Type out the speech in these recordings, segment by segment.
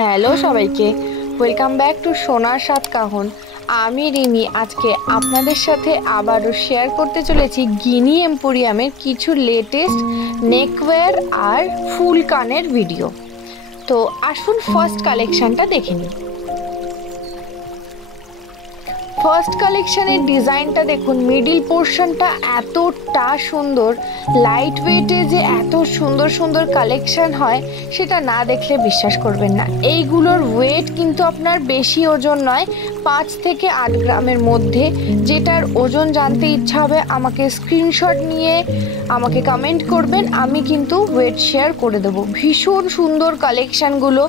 Hello সবাইকে, welcome back to সোনার সাত কাহন। আমি রিমি আজকে আপনাদের সাথে আবারও শেয়ার করতে চলেছি গিনি এম্পোরিয়ামের কিছু লেটেস্ট নেকওয়্যার আর ফুল কানের ভিডিও। তো আসুন ফার্স্ট কালেকশনটা দেখে নিই। ফার্স্ট কালেকশনের ডিজাইনটা দেখুন, মিডিল পোর্শনটা এতটা সুন্দর, লাইট ওয়েটে যে এত সুন্দর সুন্দর কালেকশন হয় সেটা না দেখলে বিশ্বাস করবেন না। এইগুলোর ওয়েট কিন্তু আপনার বেশি ওজন নয়, 5 থেকে 8 গ্রামের মধ্যে। যেটার ওজন জানতে ইচ্ছা হবে আমাকে স্ক্রিনশট নিয়ে আমাকে কমেন্ট করবেন, আমি কিন্তু ওয়েট শেয়ার করে দেবো। ভীষণ সুন্দর কালেকশানগুলো,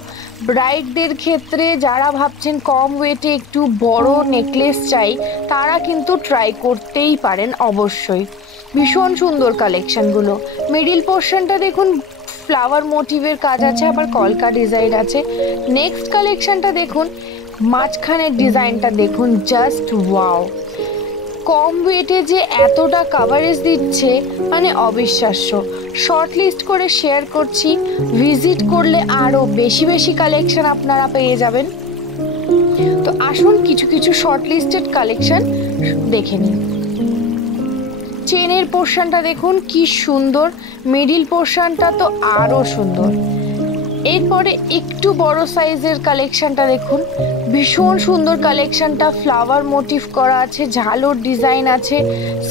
ব্রাইডদের ক্ষেত্রে যারা ভাবছেন কম ওয়েটে একটু বড় নেকলেস চাই তারা কিন্তু ট্রাই করতেই পারেন অবশ্যই। ভীষণ সুন্দর কালেকশানগুলো। মিডিল পোর্শনটা দেখুন, ফ্লাওয়ার মোটিভের কাজ আছে, আবার কলকা ডিজাইন আছে। নেক্সট কালেকশানটা দেখুন, মাঝখানের ডিজাইনটা দেখুন, জাস্ট ওয়াও। কম ওয়েটে যে এতটা কাভারেজ দিচ্ছে মানে অবিশ্বাস্য। শর্ট লিস্ট করে শেয়ার করছি, ভিজিট করলে আরও বেশি বেশি কালেকশন আপনারা পেয়ে যাবেন। তো আসুন কিছু কিছু শর্ট লিস্টেড কালেকশন দেখে নিন। চেনের পোর্শনটা দেখুন কি সুন্দর, মিডিল পোর্শনটা তো আরও সুন্দর। এরপরে একটু বড় সাইজের কালেকশনটা দেখুন, ভীষণ সুন্দর কালেকশনটা, ফ্লাওয়ার মোটিভ করা আছে, ঝালোর ডিজাইন আছে।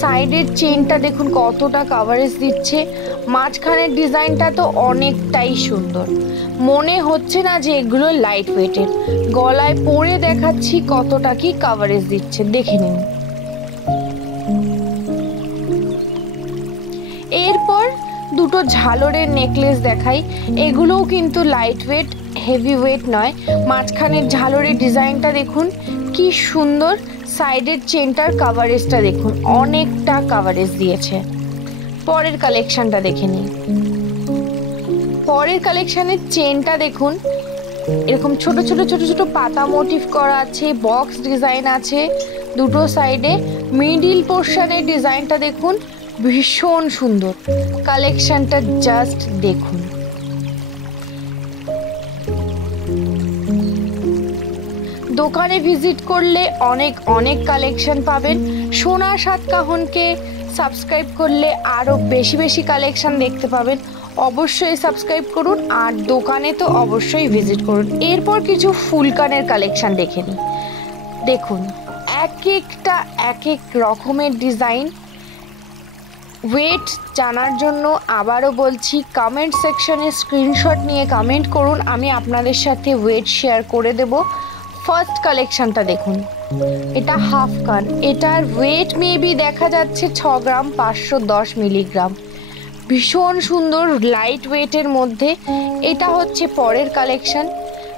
সাইডের চেনটা দেখুন কতটা কাভারেজ দিচ্ছে, মাঝখানের ডিজাইনটা তো অনেকটাই সুন্দর। মনে হচ্ছে না যে এগুলো লাইট ওয়েটের। গলায় পরে দেখাচ্ছি কতটা কি কাভারেজ দিচ্ছে, দেখে নিন। এরপর দুটো ঝালরের নেকলেস দেখাই, এগুলোও কিন্তু লাইট ওয়েট, হেভি ওয়েট নয়। মাঝখানের ঝালরের ডিজাইনটা দেখুন কি সুন্দর, সাইডের চেনটার কাভারেজটা দেখুন অনেকটা কাভারেজ দিয়েছে। পরের কালেকশনটা দেখে নিই। পরের কালেকশনের চেনটা দেখুন, এরকম ছোট ছোট ছোট ছোট পাতা মোটিভ করা আছে, বক্স ডিজাইন আছে দুটো সাইডে। মিডিল পোর্শনের ডিজাইনটা দেখুন ভীষণ সুন্দর, কালেকশনটা জাস্ট দেখুন। দোকানে ভিজিট করলে অনেক অনেক কালেকশন পাবেন। সোনার সাত কাহনকে সাবস্ক্রাইব করলে আরও বেশি বেশি কালেকশন দেখতে পাবেন। অবশ্যই সাবস্ক্রাইব করুন আর দোকানে তো অবশ্যই ভিজিট করুন। এরপর কিছু ফুলকানের কালেকশন দেখে নিই। দেখুন এক একটা এক এক রকমের ডিজাইন। ওয়েট জানার জন্য আবারও বলছি, কমেন্ট সেকশনে স্ক্রিনশট নিয়ে কমেন্ট করুন, আমি আপনাদের সাথে ওয়েট শেয়ার করে দেব। ফার্স্ট কালেকশনটা দেখুন, এটা হাফ কান, এটার ওয়েট মেবি দেখা যাচ্ছে 6 গ্রাম 510 মিলিগ্রাম। ভীষণ সুন্দর লাইট ওয়েটের মধ্যে। এটা হচ্ছে পরের কালেকশন,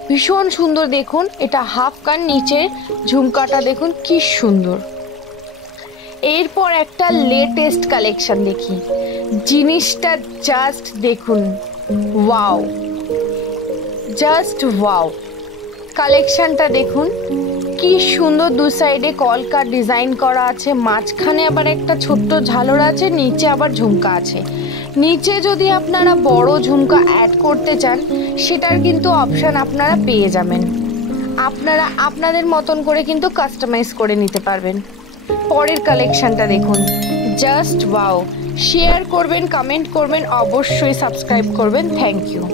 ভীষণ সুন্দর দেখুন, এটা হাফ কান, নিচে ঝুমকাটা দেখুন কি সুন্দর। এরপর একটা লেটেস্ট কালেকশন দেখি, জিনিসটা জাস্ট দেখুন, ওয়াও, জাস্ট ওয়াও। কালেকশনটা দেখুন কি সুন্দর, দু সাইডে কলকা ডিজাইন করা আছে, মাঝখানে আবার একটা ছোট্ট ঝালর আছে, নিচে আবার ঝুমকা আছে। নিচে যদি আপনারা বড় ঝুমকা অ্যাড করতে চান সেটার কিন্তু অপশান আপনারা পেয়ে যাবেন, আপনারা আপনাদের মতন করে কিন্তু কাস্টমাইজ করে নিতে পারবেন। পরের কালেকশনটা দেখুন, জাস্ট ওয়াও। শেয়ার করবেন, কমেন্ট করবেন, অবশ্যই সাবস্ক্রাইব করবেন। Thank you.